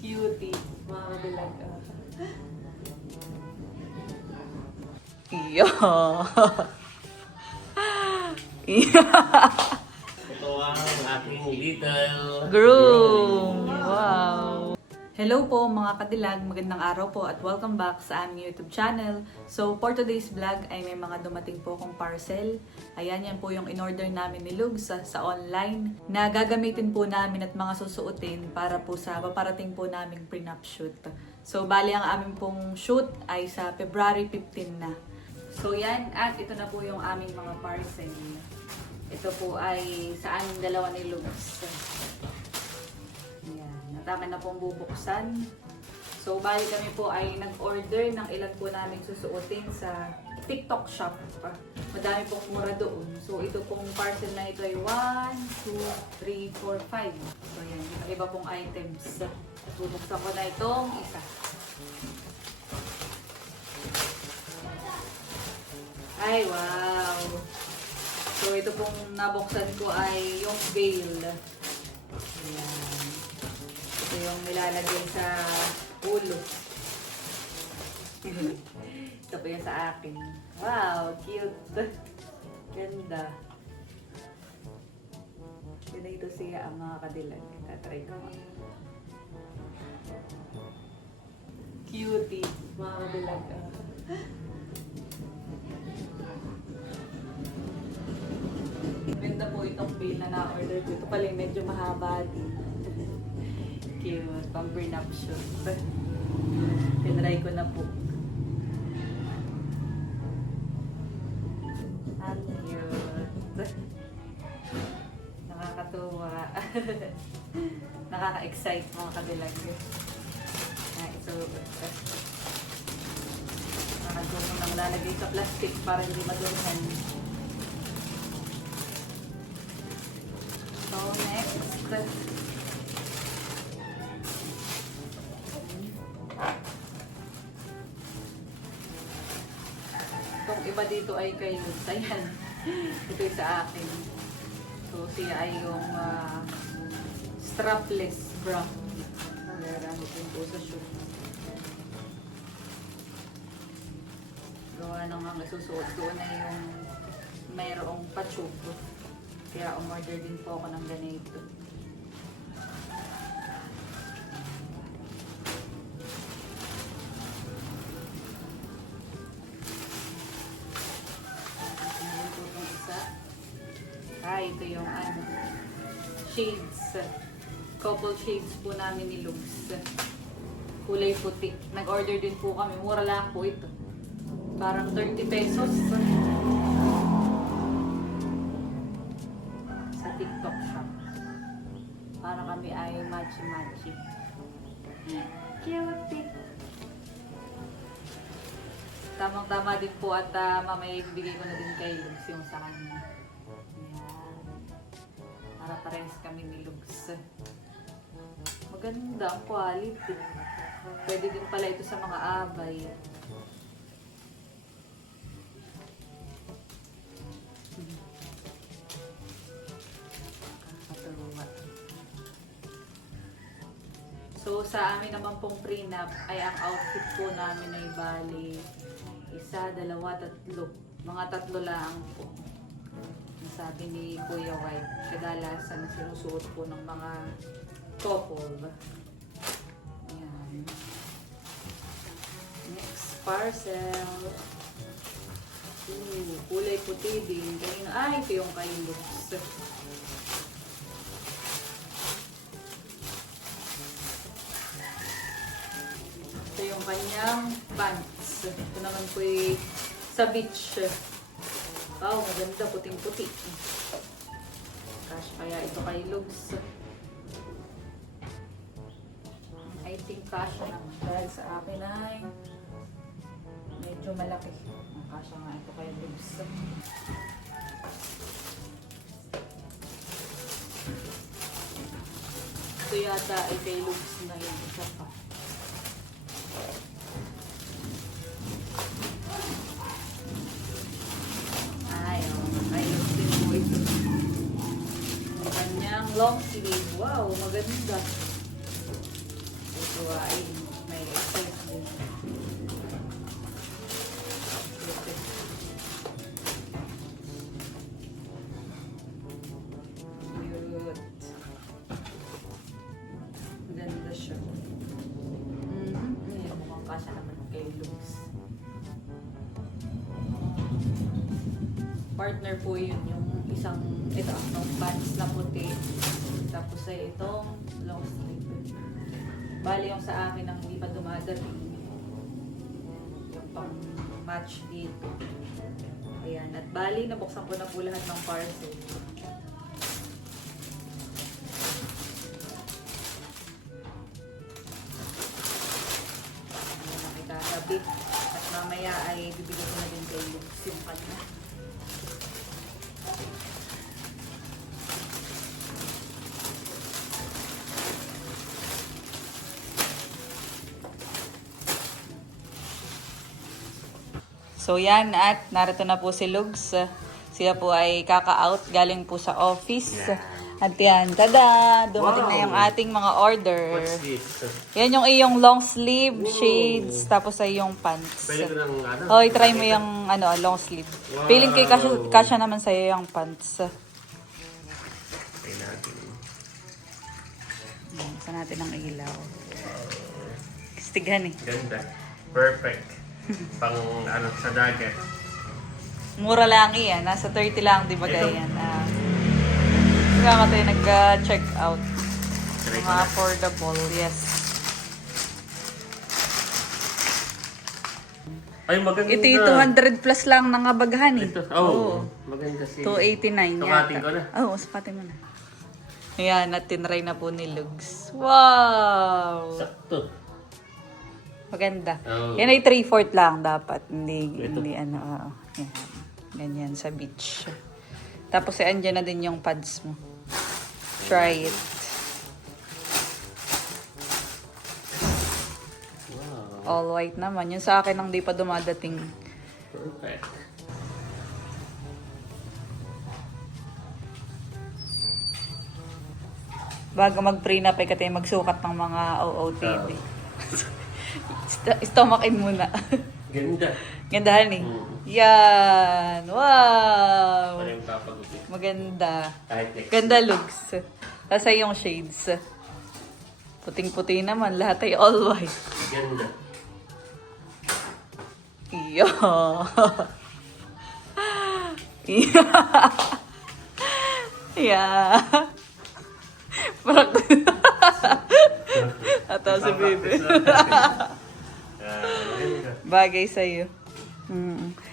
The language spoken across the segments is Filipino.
Cutie. Mga kabilag. Iyo. Ito ang aking little Groom. Wow. Hello po mga kadilag, magandang araw po at welcome back sa aming YouTube channel. So for today's vlog ay may mga dumating po akong parcel. Ayan, yan po yung in-order namin ni Lugs sa online na gagamitin po namin at mga susuotin para po sa paparating po naming prenup shoot. So bali ang aming pong shoot ay sa February 15 na. So yan, at ito na po yung aming mga parcel. Ito po ay sa aming dalawa ni Lugs. Tama na pong bubuksan. So, bali kami po ay nag-order ng ilan po namin susuotin sa TikTok shop. Madami pong mura doon. So, ito pong parcel na ito ay 1, 2, 3, 4, 5. So, yan. Iba pong items. Bubuksan ko na itong isa. Ay, wow! So, ito pong nabuksan ko ay yung veil. Ayan. Ito yung nilalagay sa ulo. Ito po yung sa akin. Wow, cute. Ganda. Ganito siya ang mga kadilag. Tatry ko. Cutie. Mga kadilag. Ganda po itong veil na na-order ko. Ito pala yung medyo mahaba din. Cute, pang prenup shoot. Tinry ko na po. Ang cute. Nakakatuwa. Nakaka-excite mga kadilag. So, nakakatuwa nang lalagay sa plastic para hindi madurhan. So, next. Itong iba dito ay kay Luz. Ayan. Ito ay sa akin. So, siya ay yung strapless bra. Nagagamit din po sa shoe. Gawa nang ang susuot doon ay yung mayroong patube. Kaya umorder din po ako ng ganito. Ito yung shades. Couple shades po namin ni Lugs. Kulay puti. Nag-order din po kami. Mura lang po ito. Parang 30 pesos. Sa TikTok shop. Para kami ay matchy-matchy. Cute! Tamang-tama din po at mamaya ibigay ko na din kay Lugs yung sa kanya. Parehas kami ni Lugs. Maganda ang quality. Pwede din pala ito sa mga abay. Kakatuwa. So sa amin naman pong prenup ay ang outfit po namin ay bali 1, 2, 3. Mga 3 lang po. Sabi ni Kuya White, kadalasan sinusuot po ng mga couple. Ayan. Next parcel. Kulay puti din. Ay, ito yung kay Lugs. Ito yung kanyang pants. Ito naman po sa beach. Wow, maganda, puting-puti. Cash kaya ito kay Lugs. I think cash naman. Dahil sa akin ay medyo malaki. Cash nga ito kay Lugs. Ito yata ay kay Lugs na yung isa pa. Long sleeve. Wow, maganda. Ito gawain. May exercise din. Cute. Ganda siya. Ayan, mukhang kasya naman kay Lux. Partner po yun, yung isang, ito, pants na puti. Tapos ay itong long sleeve. Bali yung sa akin ang hindi pa dumadating. Yung pang match dito. Ayan. At bali, nabuksan ko na po lahat ng parcel. Ayan, nakikasabit. At mamaya ay bibigyan ko na din kay Lux yung kanya. So yan, at narito na po si Lugs. Sila po ay kaka-out galing po sa office. Yeah. At yan, tada! Dumating na Wow. yung ating mga order. What's this? Yan yung iyong long sleeve, Wow. shades, tapos ay yung pants. Pwede ko ng ano? Oh, try mo yung long sleeve. Wow. Feeling kay kasya naman sa'yo yung pants. Try natin. Sa natin ang ilaw. Kistigan eh. Ganda. Perfect. Pang ano sa dagat. Mura lang yan. Nasa 30 lang, di ba Ito. ganyan? Kaya ka tayo nag-check out. Try ko Mga na. affordable, yes. Ay, maganda. Ito yung 200 plus lang nangabaghan eh. Ito. Oh, maganda si. 289 Sukatin yata. ko na. Oo, sukatin mo na. Ayan, at tinry na po ni Lugs. Wow! Sakto. Maganda. Oh. Yan ay 3/4 lang dapat. Hindi, Ito. hindi ano. Yan. Ganyan sa beach. Tapos ay andyan na din yung pads mo. Try it. Wow. All white naman. Yun sa akin ang di pa dumadating. Perfect. Bago mag-prenup ay katay magsukat ng mga OOTD. Stomachain muna. Ganda. Gandahan eh. Mm. Yan! Wow! Wala yung papagupit. Maganda. Kahit next. Ganda looks. Tapos ay yung shades. Puting-puti naman. Lahat ay all white. Ganda. Iyo. Iyo. Yeah. Parang... Ataw si Bebe. Ganda. Bagay sa'yo.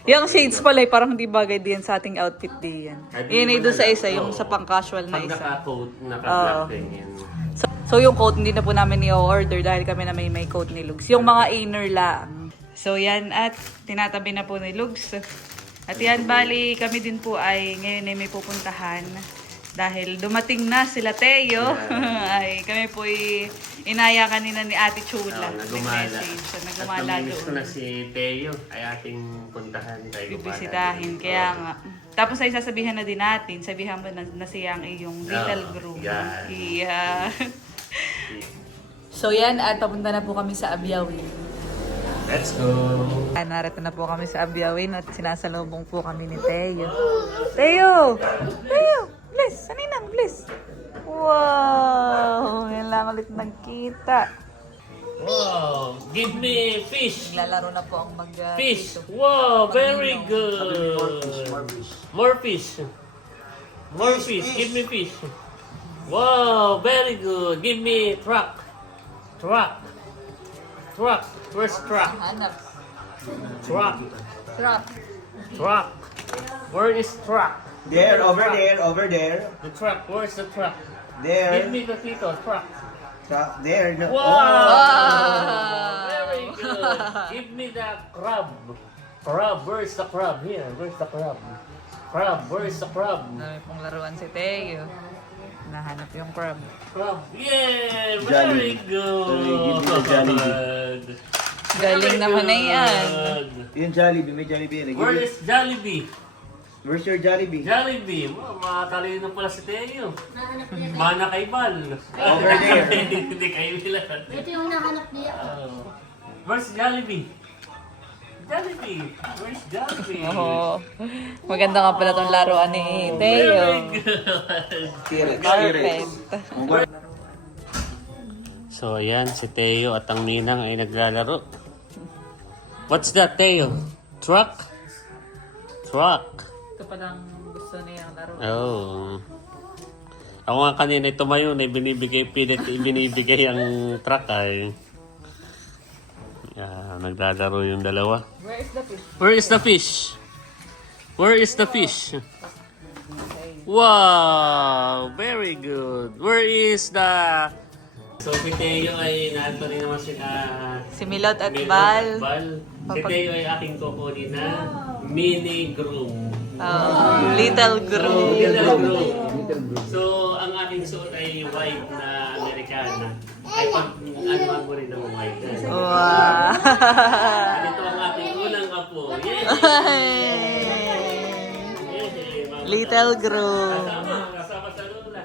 Yung shades pala, parang hindi bagay din sa ating outfit din yan. Yun ay doon sa isa, yung sa pang-casual na Pag isa. naka-coat, naka-black din yan. So yung coat, hindi na po namin i-order dahil kami na may coat ni Lugs. Yung mga inner lang. So yan, at tinatabi na po ni Lugs. At yan, bali, kami din po ay ngayon ay may pupuntahan. Dahil dumating na sila Teo. Yeah. Ay, kami po inaya kanina ni Ate Chula. Nagumala. Nag-message. At Nagumala namimiss ko doon. na si Teo ay ating puntahan tayo. Bibisitahin. Kaya nga. Tapos ay sasabihan na din natin. Sabihan mo na siya ang iyong little groom. yan. Yeah. So yan, at papunta na po kami sa Abyawin. Let's go! Narito na po kami sa Abyawin at sinasalubong po kami ni Teo. Teo! Teo! Bliss! Saninang, bliss! Wow! Yan lang ulit nagkita. Wow! Give me fish! Naglalaro na po ang mag... Fish! Wow! Very good! More fish! More fish! Give me fish! Wow! Very good! Give me truck! Truck! Truck! Where's truck? Hanap. Truck! Truck. Truck! Where is truck? There, over there, over there. The truck! Where's the truck? Give There. me the Tito, truck! There. No. Wow! Wow! Very good! Give me the crab! Crab! Where's the crab? Here, where's the crab? Crab! Where's the crab? Dami pong laruan si Teo. Nahanap yung crab. Crab! Yeah! Very Jollibee. good! Give me the Jollibee. Galing Very naman na yan. good. Yung Jollibee, may Jollibee. Where is Jollibee? Where's your Jollibee? Jollibee. Wow, matalino pala si Teo. Mana kay Bal. Over there. Hindi kayo nila. Ito yung nahanap niya. Where's Jollibee? Jollibee. Where's Jollibee? Oo. Maganda nga pala itong laruan ni Teo. Very good. Perfect. So ayan, si Teo at ang ninang ay naglalaro. What's that, Teo? Truck? Truck. Ito palang gusto niya laro. Oh. Ako nga kanina tumayo na binibigay ang truck ay. Yeah, naglalaro yung dalawa. Where is the fish? Where is the fish? Where is the fish? Wow, very good. Where is the... So si Teo ay nato rin naman sila Si Milot at Milot Bal. at Bal. Si Teo ay aking kukunin na mini groom. Little Groom. Little groom. So ang aking suot ay white na Americana. Ay pag ano mo rin ng white. Wow. Ito ang aking unang apo. Yay! Little Groom. Kasama sa lula.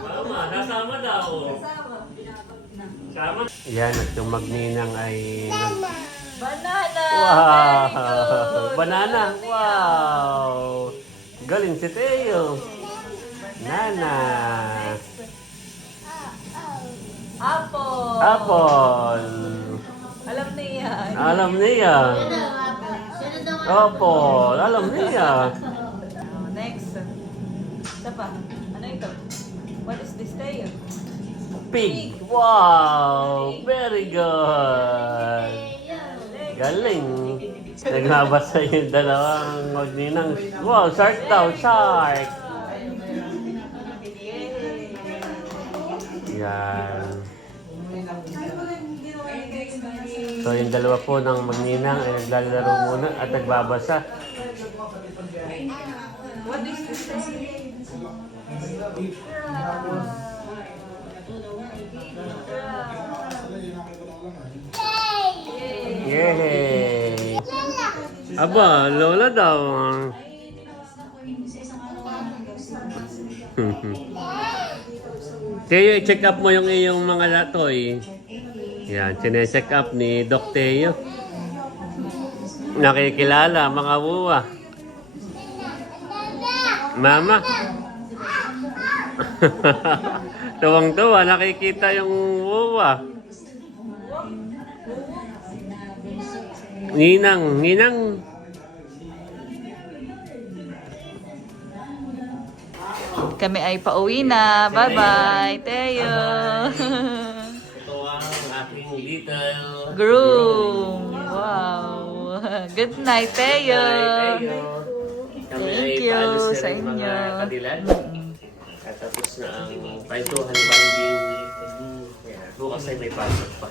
Mama, nasama daw. Sama. Yan, at yung magninang ay... Banana! Wow! Banana! Wow! Galing si Teo. Nana. Apple. Apple. Alam niya. Alam niya. Apple. Alam niya. Next. Isa pa. Ano ito? What is this, Teo? Pig. Wow! Very good. Galing. Nagbabasa yung dalawang magninang. Wow! Shark daw! Shark! Yan. So yung dalawa po ng magninang ay naglalaro muna at nagbabasa. What is this, Teo? Yay! Aba, lola daw. Teo, i-check up mo yung iyong mga latoy. Yan, sine-check up ni Doc Teo. Nakikilala, mga buwa. Mama. Tuwang-tuwa, nakikita yung buwa. Ninang, ninang. Kami ay pauwi na. Bye-bye, Teo. Ito ang aking little Groom. Wow. Good night, Teo. Kami Thank ay you paalis na sa rin, mga inyo. kadilag. At tapos na ang 5-2 banding. Bukas ay may pasok pa.